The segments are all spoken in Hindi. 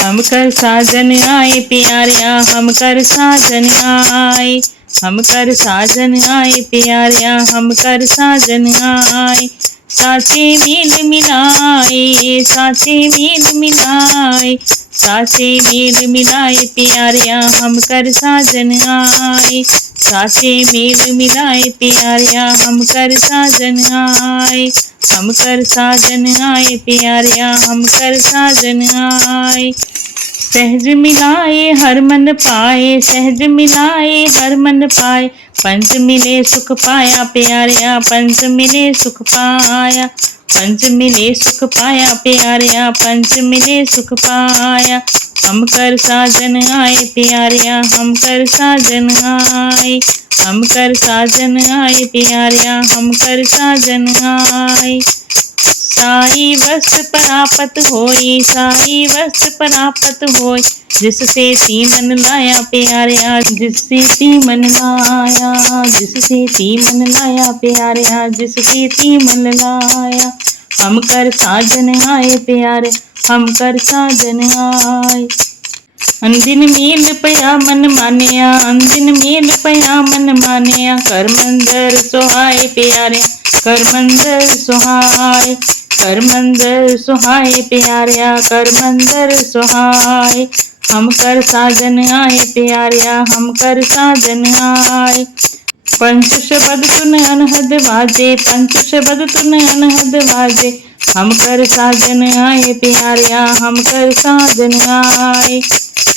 हम कर साजन आए प्यारिया, हम कर साजन आए। हम कर साजन आए प्यारिया, हम कर साजन आए। साचे मेल मिलाए साचे मेल मिलाए। साचे मेल मिलाए प्यारिया हम कर साजन आए। साचे मेल मिलाए प्यारिया हम कर साजन आए। हम कर साजन आए, प्यारिया हम कर साजन आए। सहज मिलाए हर मन पाए, सहज मिलाए हर मन पाए। पंच मिले सुख पाया, प्यारिया पंच मिले सुख पाया। पंच मिले सुख पाया प्यारिया, पंच मिले सुख पाया। हम कर साजन आए प्यारिया, हम कर साजन आए। हम कर साजन आए प्यारिया, हम कर साजन आए। साई वस्त परापत होई, साई वस्त परापत होई। जिससे ती मन लाया प्यारिया, जिससे ती मन लाया जिससे ती मन लाया प्यारिया, जिससे ती मन लाया हम कर साजन आए प्यारे, हम कर साजन आए। अंदिन मेल पया मन मानिया, अंदिन मेल पया मन मानिया। कर मंदर सुहाए प्यारे, कर मंदर सुहाए। कर मंदर सुहाए प्यारिया कर मंदर सुहाए। हम कर साजन आए प्यारिया, हम कर साजन आए। पंच शब्द तुन अनहद वाजे, पंच शब्द तुन अनहद वाजे। हम कर साजन आए प्यारिया, हम कर साजन आए।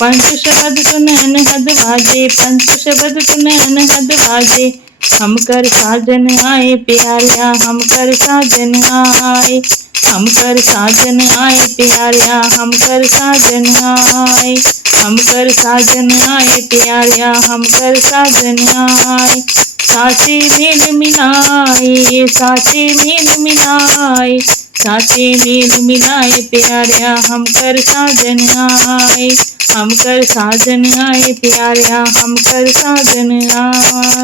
पंच शब्द तुन अनहद वाजे, पंच शब्द तुन अनहद वाजे। हम कर साजन आए प्यारिया, हम कर साजन आए। हम कर साजन आए प्यारिया, हम कर साजन आए। हम कर साजन आए प्यारिया, हम कर साजन आए। साचे मेल मिलाए साचे मेल मिलाए। साचे मेल मिलाए प्यारिया, हम कर साजन आए। हम कर साजन आए प्यारिया, हम कर साजन आए।